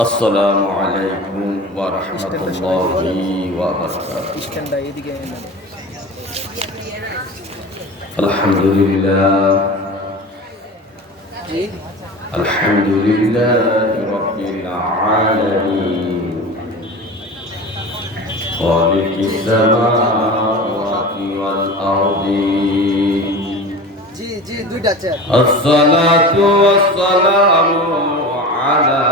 السلام عليكم ورحمة الله وبركاته. الحمد لله الحمد لله رب العالمين خالق السماوات والأرض الصلاة والسلام على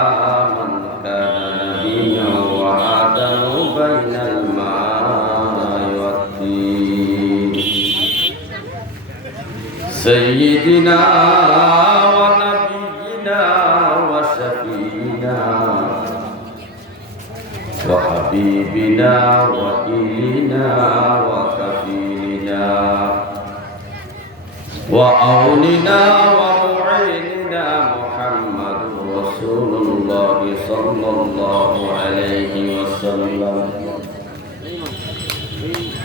من كان نبيا وآدم بين الماء والطين سيدنا ونبينا وشفينا وحبيبنا وإلنا وكفينا وأولنا ومعيننا محمد رسول الله صلى الله عليه وسلم.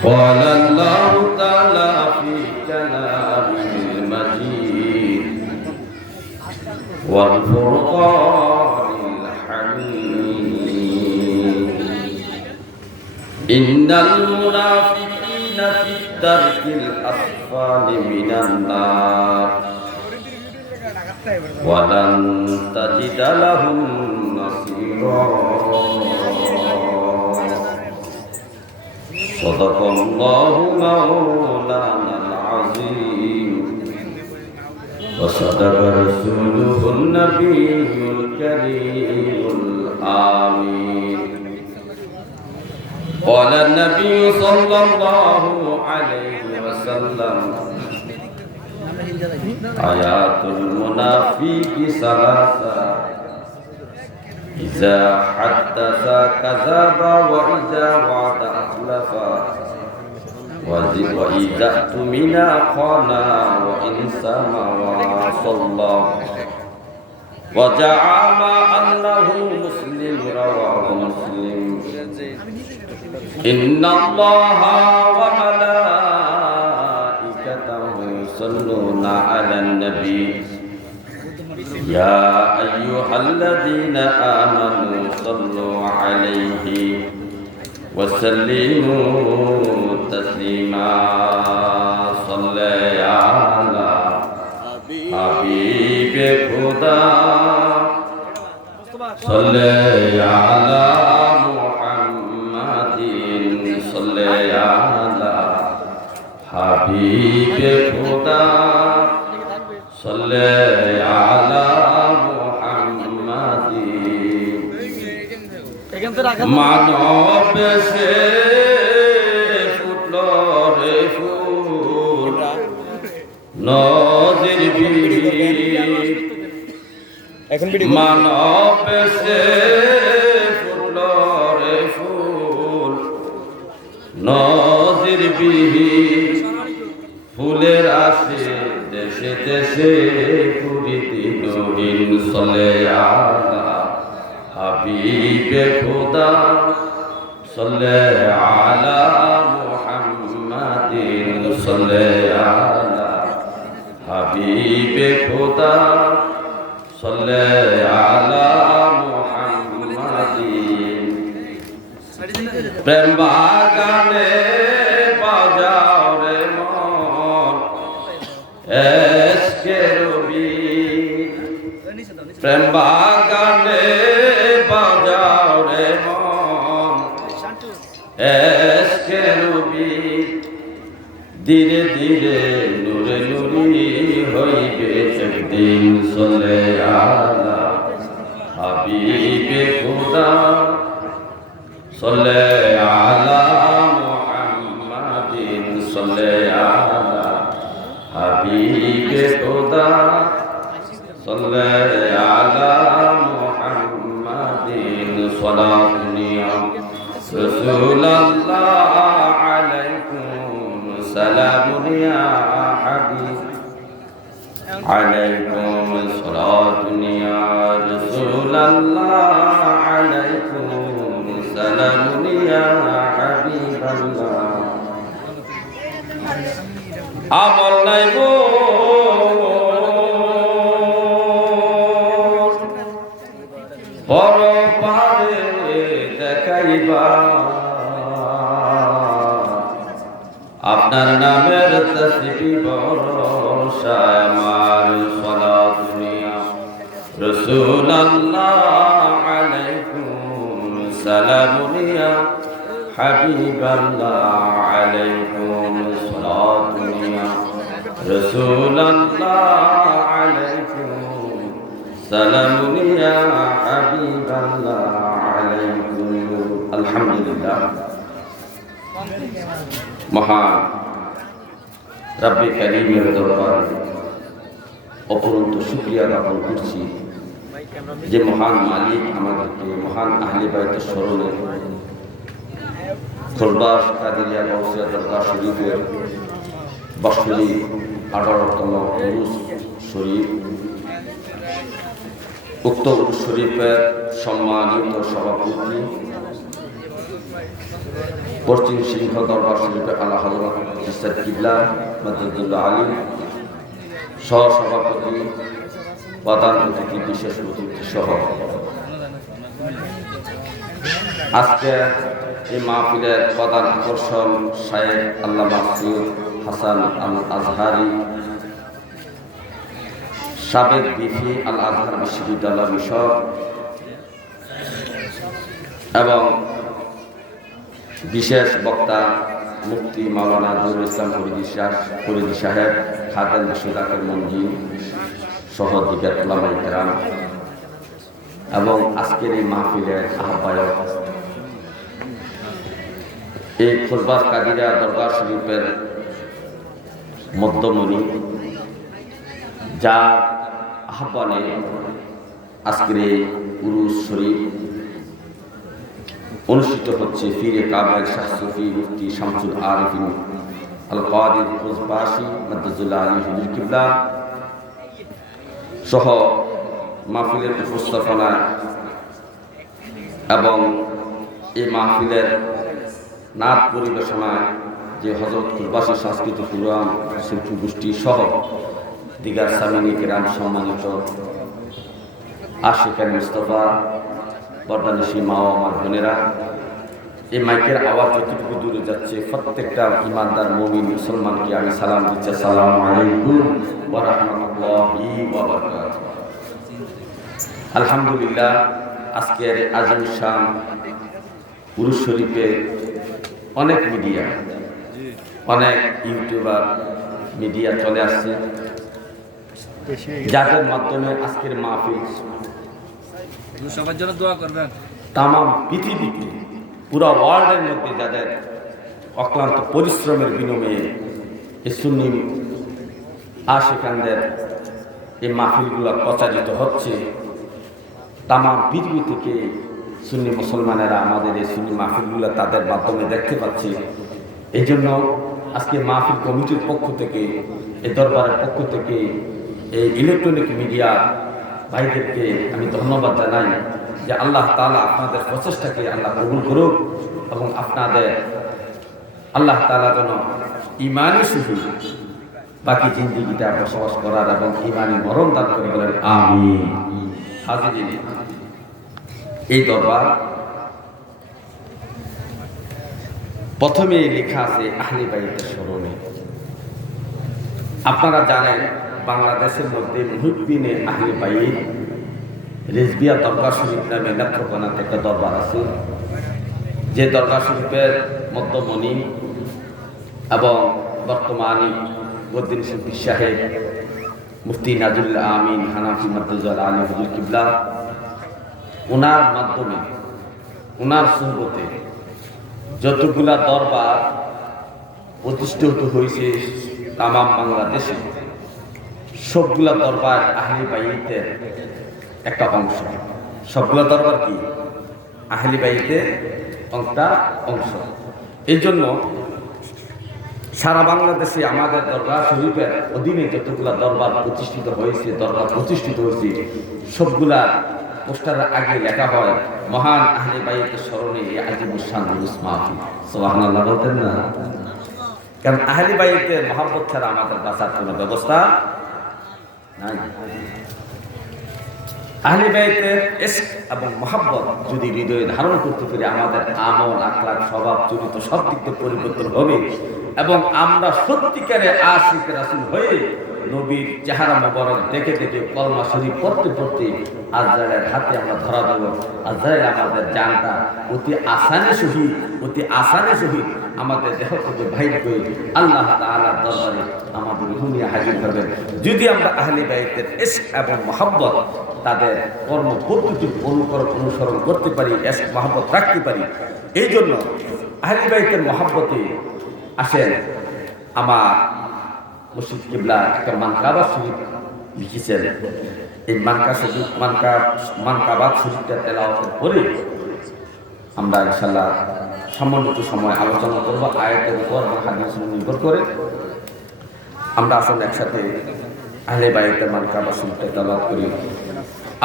قال الله تعالى في كلامه المجيد والفرقان الحميد إن المنافقين في الدرك الأسفل من النار ولن تجد لهم نصيرا. صدق الله مولانا العظيم وصدق رسوله النبي الكريم الآمين. قال النبي صلى الله عليه وسلم آيات المنافق ثلاثة إذا حدث كذب وإذا وعد أخلف وإذا اؤتمن خان وإن سمع وصلى وزعم أنه مسلم رواه مسلم. إن الله وملائكته يصلون على النبي يا أيها الذين آمنوا صلوا عليه وسلموا تسليما. صل على حبيب خدا صل على محمد صل على حبيب خدا صل على محمد. মানব সে ফুটল রে ফুল নদীর বিড়ি মানব সে ফুটল রে ফুল নদীর বিড়ি ফুলের আসে দেশে দেশে পুরীতি নবীন চলে আলা হাবিবে খোদা সাল্লে আলা মুহাম্মাদিন সাল্লে আলা হাবিবে খোদা সাল্লে আলা মুহাম্মাদিন। প্রেম বাগানে বাজাও রে মন এসকে রবি প্রেম বাগানে বাজাও রে মন এসকে রবি ধীরে ধীরে নূরে নুরি হইবে একদিন চলে আলা হাবিবে খোদা صلى على محمد صلى على حبيب خدا صلى على محمد صلاة رسول الله عليكم سلام يا حبيب عليكم صلاة يا رسول الله عليكم سلام يا حبيب الله. আমল নাই পরপারে দেখাইবা আপনার নামের তসবিহ বরসায় আমার সালাত দুনিয়া রাসূলুল্লাহ আলাইকুম সালামুনিয়া হাবিবাল্লাহ আলাইকুম সালাত দুনিয়া রাসূলুল্লাহ আলাইকুম সালামুনিয়া হাবিবাল্লাহ আলাইকুম। আলহামদুলিল্লাহ, মহান রব্বে কারীমের দরবারে অপরন্ত শুকরিয়া জ্ঞাপন করছি যে মহান মালিক আমাদেরকে মহান আহলে বাইতের স্মরণে খোরবাস কাদেরিয়া গাউসিয়া দরগাহ শরীফের বাৎসরিক 18তম উরুস শরীফ, উক্ত উরুস শরীফের সম্মানিত সভাপতি পশ্চিম সিংহ দরবার শরীফের আলা হযরত ইসলাম কিবলা মাদাদুল্লাহ আলী, সহসভাপতি, প্রধান অতিথি, বিশেষ অতিথি সহ আজকে এই মাহফিলের প্রধান আকর্ষণ শায়েখ আল্লামা সৈয়দ হাসান আল আজহারি, সাবেক ভিসি আল আজহার বিশ্ববিদ্যালয় মিশর, এবং বিশেষ বক্তা মুফতি মাওলানা জহুরুল ইসলাম ফরিদী সাহেব, খাদেম বিশ্ববিদ্যালয়ের মঞ্জিল সহ দিগার উলামায়ে কেরাম এবং আজকের এই মাহফিলের আহ্বায়ক, এই খোরবাস কাদিরা দরবার শরীফের মধ্যমণি, যার আহ্বানে আজকের এই উরুস শরীফ অনুষ্ঠিত হচ্ছে। ফিরে কাবের শাহ সুফি মুফতি শামসুল আরিফিন আল কাদির খোরবাসী মাদাদুল্লাহ আলী হুজুর কিবলা সহ মাহফিলের উপস্থাপনা এবং এই মাহফিলের নাচ পরিবেশনায় যে হযরত খোরবাসী সাংস্কৃতিক প্রোগ্রাম শিল্পী গোষ্ঠী সহ দিগার সামিনী কেরাম, সম্মানিত আশিকান মুস্তফা, বর্দানিশী মা ও আমার বোনেরা, এই মাইকের আওয়াজ যতটুকু দূরে যাচ্ছে প্রত্যেকটা ইমানদার মুমিন মুসলমানকে আমি সালাম দিচ্ছি, আসসালামু আলাইকুম ওয়া রাহমাতুল্লাহি ওয়া বারাকাতুহু। আলহামদুলিল্লাহ, আজকের আজম শান উরুস শরীফে অনেক মিডিয়া, অনেক ইউটিউবার মিডিয়া চলে আসছে, যাদের মাধ্যমে আজকের মাহফিল সবার জন্য দোয়া করবেন। তাম পৃথিবীতে পুরো ওয়ার্ল্ডের মধ্যে যাদের অক্লান্ত পরিশ্রমের বিনিময়ে এই সুন্নি আশিকানদের এই মাহফিলগুলো প্রচারিত হচ্ছে, তাম পৃথিবী থেকে সুন্নি মুসলমানেরা আমাদের এই সুন্নি মাহফিলগুলো তাদের মাধ্যমে দেখতে পাচ্ছে। এই জন্য আজকে মাহফিল কমিটির পক্ষ থেকে, এই দরবারের পক্ষ থেকে এই ইলেকট্রনিক মিডিয়া ভাইদেরকে আমি ধন্যবাদ জানাই যে আল্লাহ তাআলা আপনাদের প্রচেষ্টাকে আল্লাহ কবুল করুক এবং আপনাদের আল্লাহ তাআলা যেন ঈমানি সুফি বাকি জিন্দেগিটা বসবাস করার এবং ঈমানি মরণ দান করে বলেন আমিন। হাজিরিন, এই দরবার প্রথমে লেখা আছে আহলে বাইতের স্মরণে। আপনারা জানেন বাংলাদেশের মধ্যে মুহিউদ্দিনে আহলে বাইত রিজভিয়া দরবার শরীফ নামে নেত্রকোনাতে একটা দরবার আছে, যে দরবার শরীফের মধ্যমণি এবং বর্তমানে বদ্দিন শিল্পী সাহেব মুফতি নাজরুল আমিন হানাফি মাদাদুল্লাহ আলী হুজুর কিবলা, ওনার মাধ্যমে ওনার সুহবতে যতগুলা দরবার প্রতিষ্ঠিত হয়েছে তামাম বাংলাদেশে, সবগুলা দরবার আহলে বাইতের একটা অংশ। সবগুলা দরবার কি আহলে বাইতের একটা অংশ। এই জন্য সারা বাংলাদেশে আমাদের দরবার শরীফের অধীনে যতগুলা দরবার প্রতিষ্ঠিত হয়েছে সবগুলা পোস্টারের আগে লেখা হয় মহান আহলে বাইতের স্মরণে আজিমুস শান উরুস মাহফিল। সুবহানাল্লাহ বলতেন না? কারণ আহলে বাইতের মহব্বত ছাড়া আমাদের বাঁচার কোনো ব্যবস্থা নাই। আহলে বাইতের ইশক এবং মহব্বত যদি হৃদয়ে ধারণ করতে পারি, আমাদের আমল, আখলাক, স্বভাব, চরিত্র সব দিক থেকে পরিবর্তন হবে এবং আমরা সত্যিকারে আশিক রাসূল হয়ে নবীর চেহারা মোবারক দেখে দেখে কলমা শরীফ পড়তে পড়তে আজরাইলের হাতে আমরা ধরা দেব। আজরাইল আমাদের জানটা অতি আসানে সহিত আমাদের দেহ থেকে বাইর করে আল্লাহ তাআলার দরবারে আমাদের রুহিয়ে হাজির করবেন, যদি আমরা আহলে বাইতের ইশক এবং মহব্বত তাদের কর্ম পদ্ধতি অনুসরণ করতে পারি, ইশক মহব্বত রাখতে পারি। এই জন্য আহলে বাইতের মহব্বতে আসেন আমার মুর্শিদ কিবলা একটা মানকাবা শরীফ লিখেছেন। এই মানকাবাত শরীফটা তেলাওয়াতের পরে আমরা ইনশাআল্লাহ সম্মানিত সময় আলোচনা করব আয়াতের উপর এবং হাদিসের নির্ভর করে। আমরা আসলে একসাথে আহলে বাইতের মানকাবা শরীফটা তেলাওয়াত করি।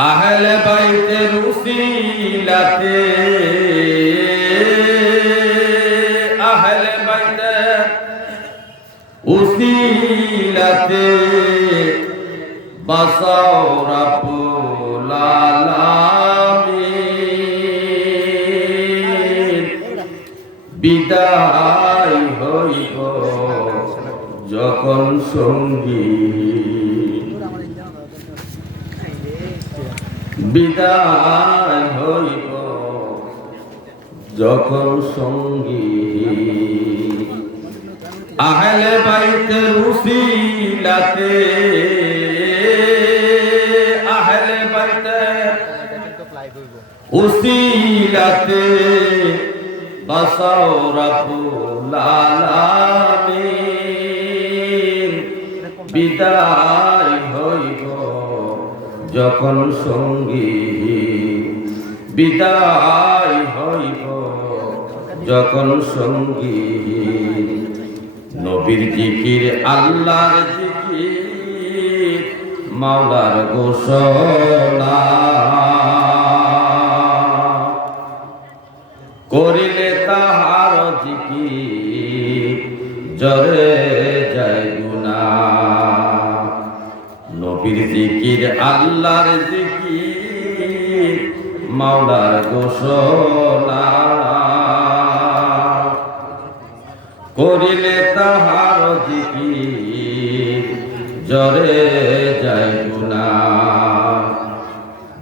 আহলে বাইতের উসিলাতে, আহলে বাইতের উসিলাতে বাসাও রাব্বুল আলামিন, বিদায় হইব যখন সঙ্গী, বিদায় হইব যখন সঙ্গী। আহলে বাইতের উসিলাতে, আহলে বাইতের উসিলাতে বাসাও রাব্বুল আলামিন, বিদায় হইব যখন সঙ্গী, বিদায় হইব যখন সঙ্গী। নবীর জিকির, আল্লাহর জিকির, মাওলার ঘোষণা করিলে তাহার জিকির জরে যায় গুনাহ। নবীর জিকির, আল্লাহর জিকির, মাওলার ঘোষণা করিলে তাহার জিকির জরে যায় গুনাহ।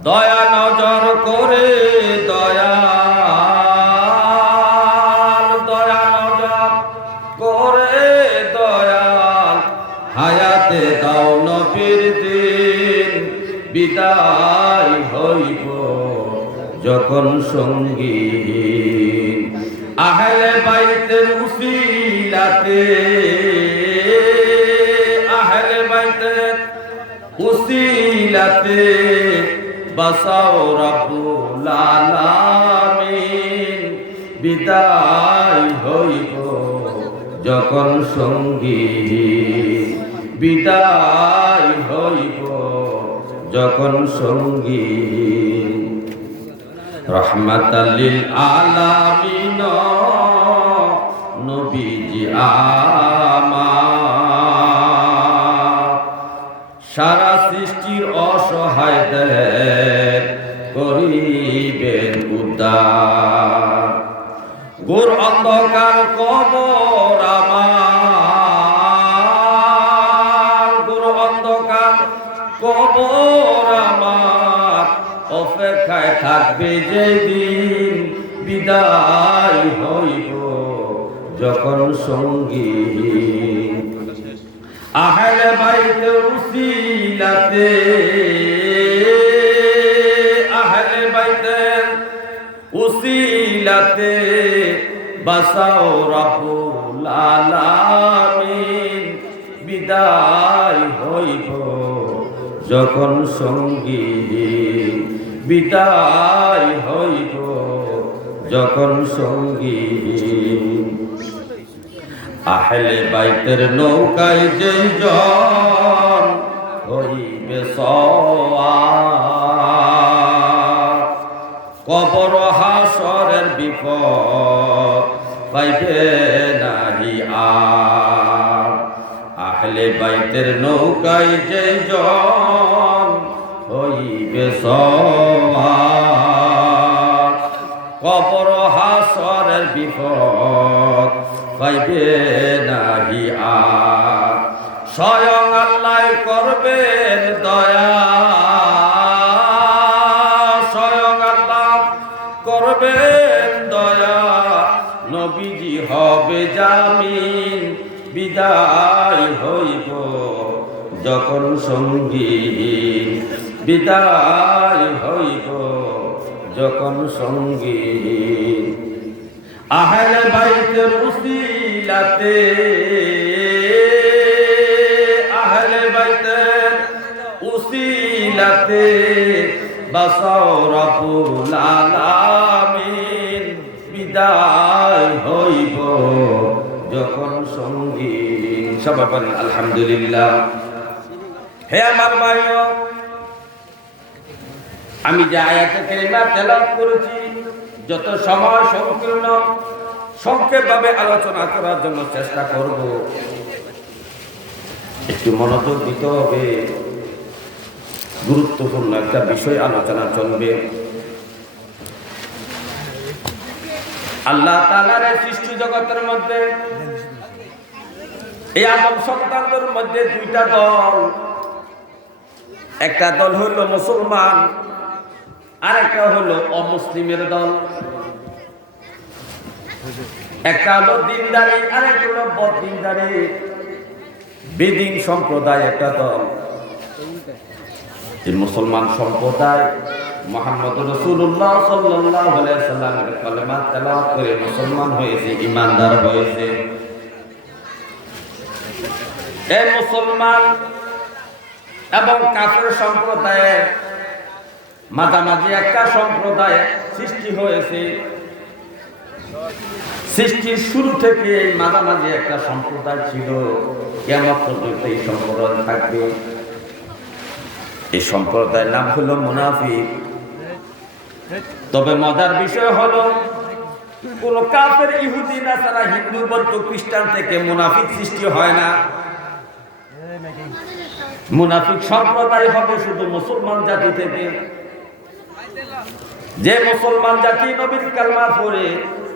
দয়া নজর করে দয়াল, দয়া নজর করে দয়াল, হায়াতে দাও নবীর দিন, বিদায় হইব যখন সঙ্গী। আহলে বাইতের উসিলাতে, আহলে বাইতের উসিলাতে বাসাও রাব্বুল আলামিন, বিদায় হইব যখন সঙ্গী, বিদায় হইব যখন সঙ্গী। রহমাতাল লিল আলামিন নবীজি আমার, সারা সৃষ্টির অসহায়দের করিবেন উদ্ধার। ঘোর অন্ধকার কবর আমার, ঘোর অন্ধকার কবর আমার, অপেক্ষায় থাকবে যেদিন বিদায় হইব যখন সঙ্গী। আহলে বাইতের উসিলাতে, আহলে বাইতের উসিলাতে বাসাও রাব্বুল আলামিন, বিদায় হইব যখন সঙ্গী, বিদায় হইব যখন সঙ্গী। আহলে বাইতের নৌকায় যেজন হইবে সওয়ার, কবর হাসরের বিপদ পাইবে নাহি আর। আহলে বাইতের নৌকায় যেজন হইবে সওয়াব, কবর হাসরের বিপদ পাইবে নাহি আর। স্বয়ং আল্লাহ করবেন দয়া, স্বয়ং আল্লাহ করবেন দয়া, নবীজি হবে জামিন, বিদায় হইব যখন সঙ্গীন, বিদায় হইব যখন সঙ্গীন। আহলে বাইতের উসিলাতে, আহলে বাইতের উসিলাতে বাসাও রাব্বুল আলামিন, বিদায় হইব যখন সঙ্গীন। সবাই বলেন আলহামদুলিল্লাহ। হে আমার ভাইও, আমি যে আয়াতে কারিমা তেলাওয়াত করেছি, যত সময় সংকীর্ণ সংক্ষেপভাবে আলোচনা করার জন্য চেষ্টা করব। একটু মনোযোগ দিতে হবে, গুরুত্বপূর্ণ একটা বিষয় আলোচনা চলবে। আল্লাহ তাআলার সৃষ্টি জগতের মধ্যে এই আদম সন্তানদের মধ্যে দুইটা দল, একটা দল হলো মুসলমান, আর একটা হলো অমুসলিমের দল। একটা হলো দিনদারি, আর একটা হলো বদদিনদারি, বেদিন সম্প্রদায় একটা দল। এই মুসলমান সম্প্রদায় মুহাম্মদ রাসূলুল্লাহ সাল্লাল্লাহু আলাইহি সাল্লামের কালেমা তেলাওয়াত করে মুসলমান হয়েছে, ঈমানদার হয়েছে। এই মুসলমান এবং কাফের সম্প্রদায়ের মাঝামাঝি একটা সম্প্রদায় সৃষ্টি হয়েছে। সৃষ্টির শুরু থেকে এই মাঝামাঝি একটা সম্প্রদায় ছিল, কিয়ামত পর্যন্ত এই সম্প্রদায় থাকবে। এই সম্প্রদায়ের নাম হলো মুনাফিক। তবে মজার বিষয় হলো, কোন কাফের, ইহুদি, নাসারা, হিন্দু, বৌদ্ধ, খ্রিস্টান থেকে মুনাফিক সৃষ্টি হয় না। মুনাফিক সম্প্রদায় হবে শুধু মুসলমান জাতি থেকে। যে মুসলমান জাতি নবীর কালেমা পড়ে,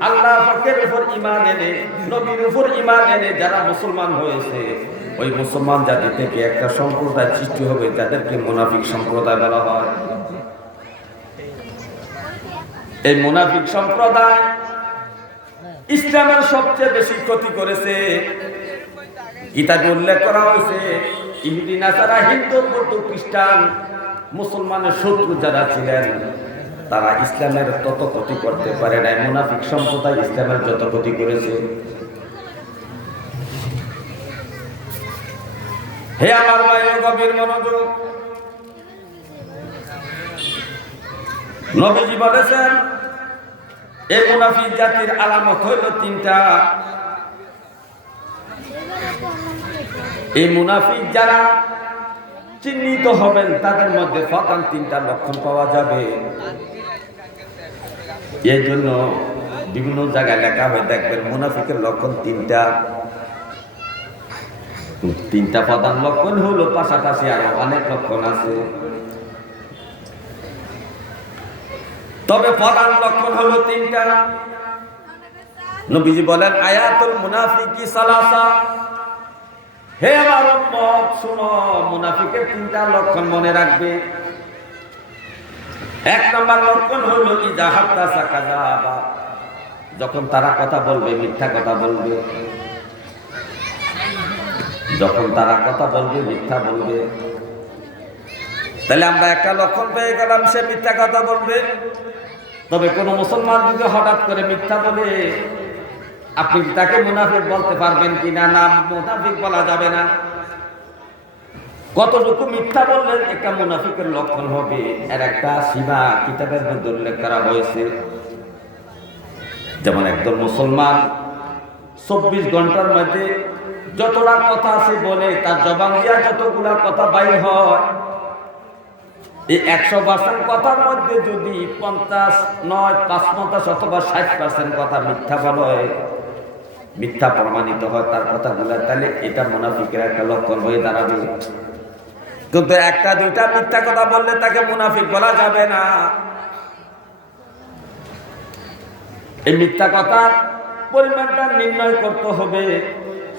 আল্লাহ পাকের উপর ঈমান এনে, নবীর উপর ঈমান এনে যারা মুসলমান হয়েছে, ওই মুসলমান জাতি থেকে একটা সম্প্রদায় সৃষ্টি হবে, যাদেরকে মুনাফিক সম্প্রদায় বলা হয়। এই মুনাফিক সম্প্রদায় ইসলামের সবচেয়ে বেশি ক্ষতি করেছে। কিতাবে উল্লেখ করা হয়েছে, ইহুদি, নাসারা, হিন্দু, বৌদ্ধ, খ্রিস্টান, মুসলমানের শত্রু যারা ছিলেন, তারা ইসলামের তত ক্ষতি করতে পারে নাই, মুনাফিক সম্প্রদায় ইসলামের যত ক্ষতি করেছে। হে আমার ভাই, গভীর মনোযোগ। নবীজি বলেছেন, এই মুনাফিক জাতির আলামত হইল তিনটা। এই মুনাফিক যারা চিহ্নিত হবেন, তাদের মধ্যে প্রধান তিনটা লক্ষণ পাওয়া যাবে। এই জন্য বিভিন্ন জায়গায় লেখা হয়, দেখবেন মুনাফিকের লক্ষণ তিনটা। তিনটা প্রধান লক্ষণ হলো, পাশাপাশি আরো অনেক লক্ষণ আছে, তবে প্রধান লক্ষণ হলো তিনটা। নবীজি বলেন, আয়াতুল মুনাফিকি সালাসা। হে আমার উম্মত, শুনো, মুনাফিকের তিনটা লক্ষণ মনে রাখবে। এক নম্বর লক্ষণ হলো, ইযা হাদাসা কাযাবা। যখন তারা কথা বলবে, মিথ্যা কথা বলবে। যখন তারা কথা বলবে, মিথ্যা বলবে। তাহলে আমরা একটা লক্ষণ পেয়ে গেলাম, সে মিথ্যা কথা বলবে। তবে কোন মুসলমান যদি হঠাৎ করে মিথ্যা বলে, আপনি তাকে মুনাফিক বলতে পারবেন কিনা? না, মুনাফিক বলা যাবে না। কতটুকু মিথ্যা বললেন একটা মুনাফিকের লক্ষণ হবে, এর একটা সীমা কিতাবের মধ্যে উল্লেখ করা হয়েছে। যেমন একজন মুসলমান 24 ঘন্টার মধ্যে যতটা কথা আছে বলে, তার জবান দিয়া যতগুলা কথা বাইর হয়, এই 100% কথার মধ্যে যদি 50 নয় 55 অথবা 60% কথা মিথ্যা বলা হয়, মিথ্যা প্রমাণিত হয় তার কথাগুলা, তাহলে এটা মুনাফিকের একটা লক্ষণ হয়ে দাঁড়াবে। কিন্তু একটা দুইটা মিথ্যা কথা বললে তাকে মুনাফিক বলা যাবে না। এই মিথ্যা কথার পরিমাণটা নির্ণয় করতে হবে।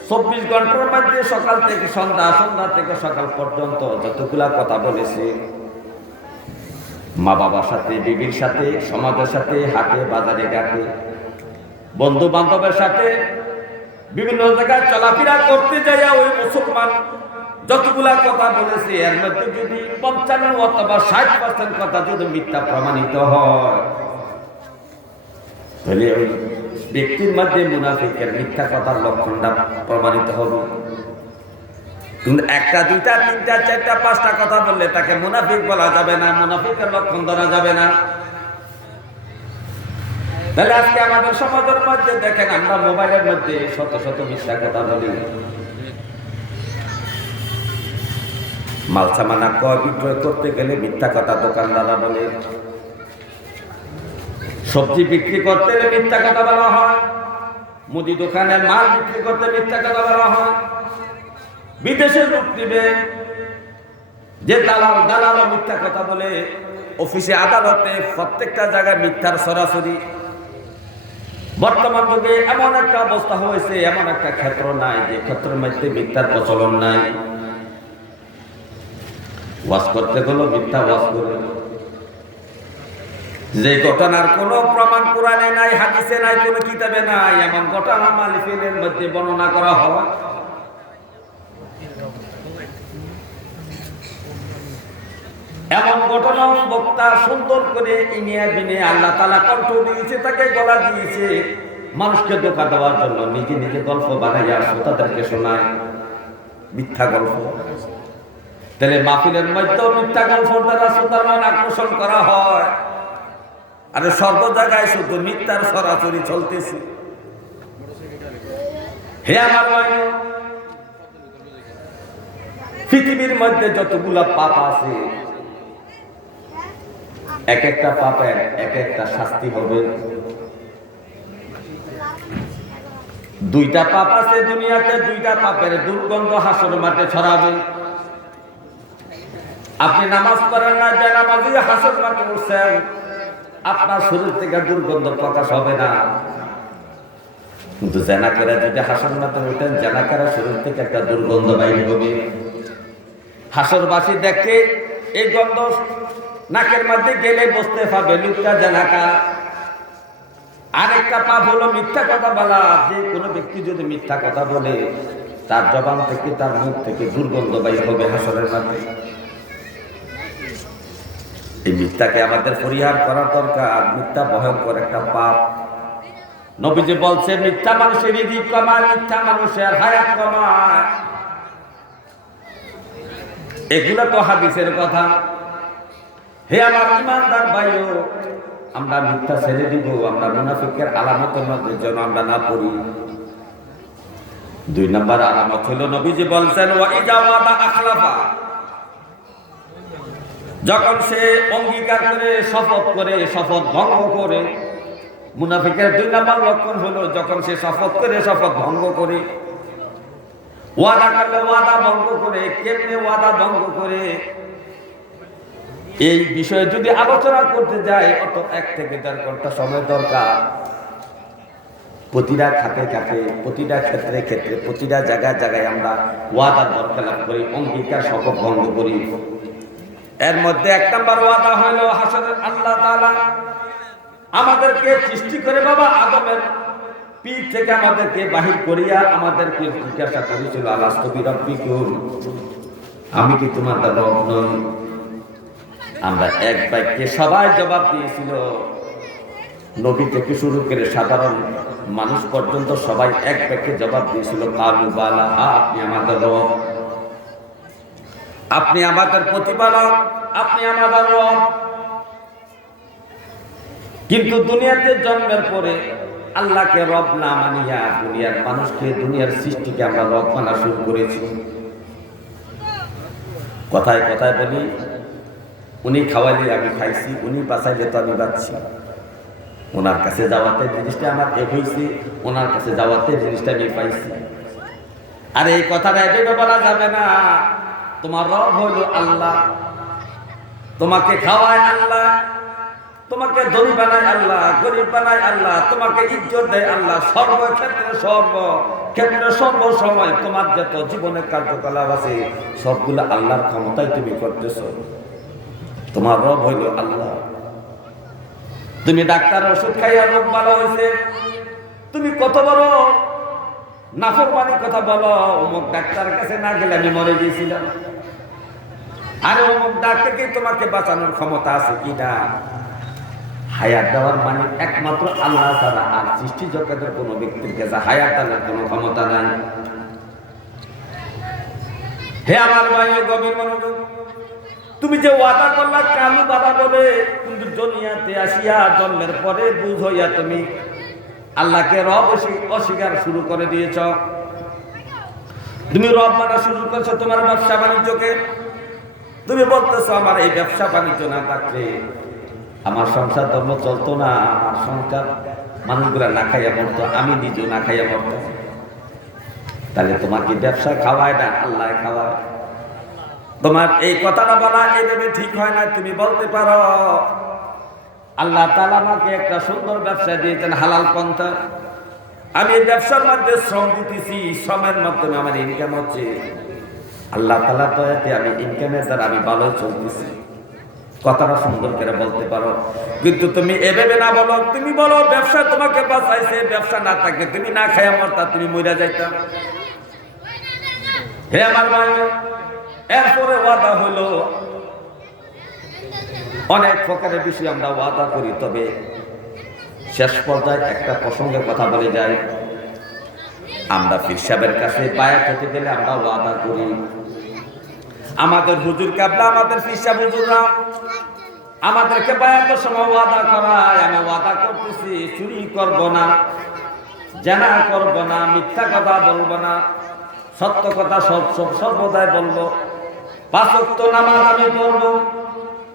24 ঘন্টার মধ্যে সকাল থেকে সন্ধ্যা, সন্ধ্যা থেকে সকাল পর্যন্ত যতগুলা কথা বলেছে, মা বাবার সাথে, বিবির সাথে, সমাজের সাথে, হাটে বাজারে ঘাটে, বন্ধু বান্ধবের সাথে বিভিন্ন জায়গায় চলাফেরা করতে যাইয়া ওই মুসলমান যতগুলা কথা বলেছে এর মধ্যে যদি 55 অথবা 60% কথা যদি মিথ্যা প্রমাণিত হয়, তাহলে ওই ব্যক্তির মধ্যে মুনাফিকের মিথ্যা কথার লক্ষণটা প্রমাণিত হবে। কিন্তু একটা দুইটা তিনটা চারটা পাঁচটা কথা বললে তাকে মুনাফিক বলা যাবে না, মুনাফিকের লক্ষণ ধরা যাবে না। তাহলে আজকে আমাদের সমাজের মধ্যে দেখেন, আমরা মোবাইলের মধ্যে শত শত মিথ্যা কথা বলি। মাল সামানা ক্রয় বিক্রয় করতে গেলে মিথ্যা কথা দোকানদাররা বলে, সবজি বিক্রি করতে গেলে মিথ্যা কথা বলা হয়, মুদি দোকানে মাল বিক্রি করতে মিথ্যা কথা বলা হয়, বিদেশে লোক নিবে যে দালালও মিথ্যা কথা বলে, অফিসে আদালতে প্রত্যেকটা জায়গায় মিথ্যার সরাসরি। বর্তমান যুগে এমন একটা অবস্থা হয়েছে, এমন একটা ক্ষেত্র নাই যে ক্ষেত্রের মধ্যে মিথ্যার প্রচলন নাই। ওয়াজ করতে গেলো মিথ্যা ওয়াজ করে, যে ঘটনার কোনো প্রমাণ কোরআনে নাই, হাদিসে নাই, কোনো কিতাবে নাই, এমন ঘটনা মাহফিলের মধ্যে বর্ণনা করা হয়। এমন ঘটনা বক্তা সুন্দর করে ইনিয়ে বিনে আল্লাহ তাআলা কণ্ঠ দিয়েছে, তাকে গলা দিয়েছে, মানুষকে ধোঁকা দেওয়ার জন্য নিজে নিজে গল্প বানাইয়া শ্রোতাদেরকে শোনায় মিথ্যা গল্প। তাহলে মাহফিলের মধ্যেও মিথ্যা গল্প দ্বারা শ্রোতার মন আকর্ষণ করা হয়। আর সর্ব জায়গায় শুধু মিথ্যার সরাসরি চলতেছে। হে আমার ভাই, পৃথিবীর মধ্যে যতগুলা পাপ আছে, এক একটা পাপের এক একটা শাস্তি হবে। দুইটা পাপ আছে দুনিয়াতে, দুইটা পাপের দুর্গন্ধ হাসর মাঠে ছড়াবে। আপনি নামাজ পড়েন না, যে নামাজি হাসর মাঠে উঠছেন, আপনার শরীর থেকে দুর্গন্ধ প্রকাশ হবে না। কিন্তু জেনা করে যদি হাসর মাঠে উঠেন, জেনা করে শরীর থেকে একটা দুর্গন্ধ বাইর হবে। হাসরবাসী দেখে এই গন্ধ নাকের মধ্যে গেলে বুঝতে পারবে লোকটা জেনাকা। আরেকটা পাপ হলো মিথ্যা কথা বলা। যে কোনো ব্যক্তি যদি মিথ্যা কথা বলে, তার জবান থেকে, তার মুখ থেকে দুর্গন্ধ বাইর হবে হাসরের মাঠে। এই মিথ্যাকে আমাদের পরিহার করার দরকার। মিথ্যা ভয়ঙ্কর একটা পাপ। নবীজি বলছে, মিথ্যা মানুষের রিজিক কমায়, মিথ্যা মানুষের হায়াত কমায়। এগুলা তো হাদিসের কথা। হে আমার ইমানদার ভাইও, আমরা মিথ্যা ছেড়ে দিব। আমরা মুনাফিকের আলামতের মধ্যে যেন আমরা না পড়ি। 2 নম্বর আলামত হলো, নবীজি বলছেন, ওয়াইজা ওয়াদা আখলাফা। যখন সে অঙ্গীকার করে, শপথ করে, শপথ ভঙ্গ করে। মুনাফিকের 2 নম্বর লক্ষণ হলো, যখন সে শপথ করে, শপথ ভঙ্গ করে। ওয়াদা করলে ওয়াদা ভঙ্গ করে। কেমনে ওয়াদা ভঙ্গ করে? এই বিষয়ে যদি আলোচনা করতে যাই, অত 1 থেকে 1.5 ঘন্টা সময় দরকার। প্রতিটা খাতে খাতে, প্রতিটা ক্ষেত্রে ক্ষেত্রে, প্রতিটা জায়গায় জায়গায় আমরা ওয়াদা বরখেলাপ করি, অঙ্গীকার শপথ ভঙ্গ করি। এর মধ্যে 1 নম্বর ওয়াদা হলো, হাসরের আল্লাহ তাআলা আমাদেরকে সৃষ্টি করে বাবা আদমের পিঠ থেকে আমাদেরকে বাহির করিয়া আমাদেরকে জিজ্ঞাসা করেছিল, আলাস্তু বিরাব্বিকুম, আমি কি তোমাদের রব নই? আমরা এক বাক্যে সবাই জবাব দিয়েছিল। নবী থেকে শুরু করে সাধারণ মানুষ পর্যন্ত সবাই এক বাক্যে জবাব দিয়েছিল, কালু বালা, আপনি আমাদের রব, আপনি আমাদের প্রতিপালক, আপনি আমাদের রব। কিন্তু দুনিয়াতে জন্মের পরে আল্লাহকে রব না মানিয়া দুনিয়ার মানুষকে, দুনিয়ার সৃষ্টিকে আমরা রব মানা শুরু করেছি। কথায় কথায় বলি, উনি খাওয়াইলে আমি খাইছি, উনি বাঁচাইলে তো আমি বাঁচছি। ওনার কাছে যাওয়াতে জিনিসটা আমার এক হয়েছে, ওনার কাছে যাওয়াতে জিনিসটা আমি পাইছি। আর এই কথাটা এভাবে বলা যাবে না। তোমার রব হইল আল্লাহ, তোমাকে খাওয়ায় আল্লাহ, তোমাকে ধনী বানায় আল্লাহ, গরিব বানায় আল্লাহ, তোমাকে ইজ্জত দেয় আল্লাহ, সর্বক্ষেত্রে সর্ব সময় তোমার যত জীবনের কার্যকলাপ আছে সবগুলো আল্লাহর ক্ষমতায় তুমি করতেছো। তোমার রব হইল আল্লাহ। তুমি ডাক্তার ওষুধ খাইয়া রোগ ভালো হয়েছে, তুমি কত বড় নাফরমানি কথা বলো, অমুক ডাক্তারের কাছে না গেলে আমি মরে গিয়েছিলাম। আরে অমুক ডাক্তারকে তোমাকে বাঁচানোর ক্ষমতা আছে কিনা? হায়াত দেওয়ার মানে একমাত্র আল্লাহ ছাড়া আর সৃষ্টি জগতের কোন ব্যক্তির কাছে হায়াত দেওয়ার কোন ক্ষমতা নাই। হে আমার ভাই, গভীর মনোযোগ, তুমি যে ওয়াদা করলা কালু বাবা বলে, কিন্তু দুনিয়াতে আসিয়া জন্মের পরে বুঝ হইয়া তুমি আল্লাহকে রব অস্বীকার শুরু করে দিয়েছ। তুমি রব মানা শুরু করছো তোমার ব্যবসা বাণিজ্যকে। তুমি বলতেছো আমার এই ব্যবসা বাণিজ্য না থাকলে আমার সংসার ধর্ম চলতো না, আমার সংসার মানুষগুলা না খাইয়া মরতো, আমি নিজেও না খাইয়া মরতো। তাহলে তোমাকে ব্যবসা খাওয়ায় না, আল্লাহ খাওয়ায়। তোমার এই কথাটা বলা এইভাবে ঠিক হয় না। তুমি বলতে পারো আল্লাহ তাআলা আমাকে একটা সুন্দর ব্যবসা দিয়েছেন, হালাল পন্থা, আমি এই ব্যবসার মধ্যে শ্রম দিতেছি, শ্রমের মাধ্যমে আমার ইনকাম হচ্ছে, আল্লাহ তাআলা তো এতে আমি ইনকামের দ্বারা আমি ভালো চলতেছি। কথাটা সুন্দর করে বলতে পারো, কিন্তু তুমি এভাবে না বলো। তুমি বলো ব্যবসা তোমাকে বাঁচাইছে, ব্যবসা না থাকলে তুমি না খাইয়া মরতা, তুমি মইরা যাইতা। হে আমার ভাই, এরপরে ওয়াদা হলো অনেক প্রকারের বিষয় আমরা ওয়াদা করি, তবে শেষ পর্যায়ে একটা প্রসঙ্গের কথা বলে যাই। আমরা পীর সাহেবের কাছে বায়াত হতে গেলে আমরা ওয়াদা করি। আমাদের হুজুর কাবলা, আমাদের পীর সাহেব হুজুররা আমাদেরকে বায়াতের সময় ওয়াদা করায়, আমি ওয়াদা করতেছি চুরি করব না, জেনা করব না, মিথ্যা কথা বলবো না, সত্য কথা সর্বদাই বলবো, 5 ওয়াক্ত নামাজ আমি পড়বো,